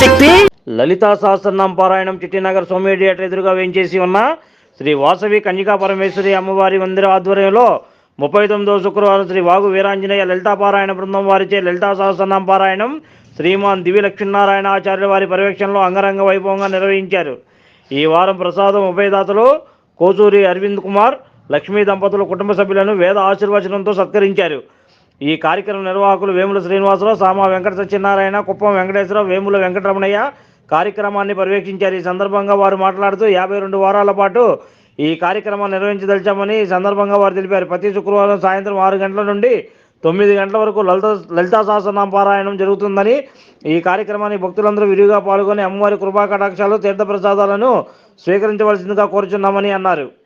శక్తి లలితా సహస్రనామ పారాయణం చిట్టినగర్ సోమి థియేటర్ ఎదురుగా వేయించేసి ఉన్న శ్రీ వాసవి కన్యకా పరమేశ్వరి అమ్మవారి మందిర ఆధ్వర్యంలో ముప్పై తొమ్మిదవ శుక్రవారం శ్రీ వాగు వీరాంజనేయ లలితా పారాయణ బృందం వారిచే లలితా సహస్రనామ పారాయణం శ్రీమాన్ దివి లక్ష్మీనారాయణ ఆచార్యుల వారి పర్యవేక్షణలో అంగరంగ వైభవంగా నిర్వహించారు. ఈ వారం ప్రసాదం ఉభయదాతలు కోసూరి అరవింద్ కుమార్ లక్ష్మీ దంపతుల కుటుంబ సభ్యులను వేద ఆశీర్వచనంతో సత్కరించారు. ఈ కార్యక్రమ నిర్వాహకులు వేముల శ్రీనివాసరావు సామా వెంకట సత్యనారాయణ కుప్పం వెంకటేశ్వరరావు వేముల వెంకటరమణయ్య కార్యక్రమాన్ని పర్యవేక్షించారు. ఈ సందర్భంగా వారు మాట్లాడుతూ యాభై రెండు వారాల పాటు ఈ కార్యక్రమాన్ని నిర్వహించదలిచామని ఈ సందర్భంగా వారు తెలిపారు. ప్రతి శుక్రవారం సాయంత్రం ఆరు గంటల నుండి తొమ్మిది గంటల వరకు లలిత లలితా సహస్రనామ పారాయణం జరుగుతుందని ఈ కార్యక్రమాన్ని భక్తులందరూ విరివిగా పాల్గొని అమ్మవారి కృపా కటాక్షాలు తీర్థప్రసాదాలను స్వీకరించవలసిందిగా కోరుచున్నామని అన్నారు.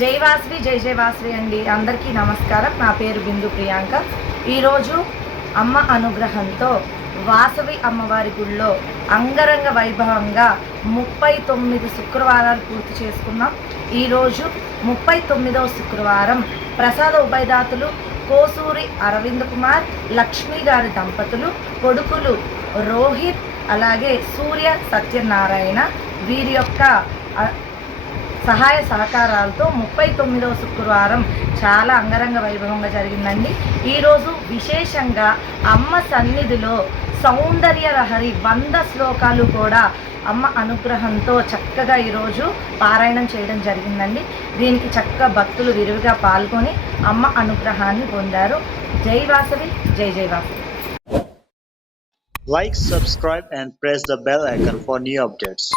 జై వాసవి జై జై వాసవి అండి. అందరికీ నమస్కారం. నా పేరు బిందు ప్రియాంక. ఈరోజు అమ్మ అనుగ్రహంతో వాసవి అమ్మవారి గుళ్ళో అంగరంగ వైభవంగా ముప్పై తొమ్మిది శుక్రవారాలు పూర్తి చేసుకున్నాం. ఈరోజు ముప్పై తొమ్మిదవ శుక్రవారం. ప్రసాద ఉభయదాతులు కోసూరి అరవింద్ కుమార్ లక్ష్మి గారి దంపతులు కొడుకులు రోహిత్ అలాగే సూర్య సత్యనారాయణ వీరి యొక్క సహాయ సహకారాలతో ముప్పై తొమ్మిదవ శుక్రవారం చాలా అంగరంగ వైభవంగా జరిగిందండి. ఈరోజు విశేషంగా అమ్మ సన్నిధిలో సౌందర్య లహరి వంద శ్లోకాలు కూడా అమ్మ అనుగ్రహంతో చక్కగా ఈరోజు పారాయణం చేయడం జరిగిందండి. దీనికి చక్కగా భక్తులు విరివిగా పాల్గొని అమ్మ అనుగ్రహాన్ని పొందారు. జై వాసవి జై జై Vasavi. Like subscribe and press the bell icon for new updates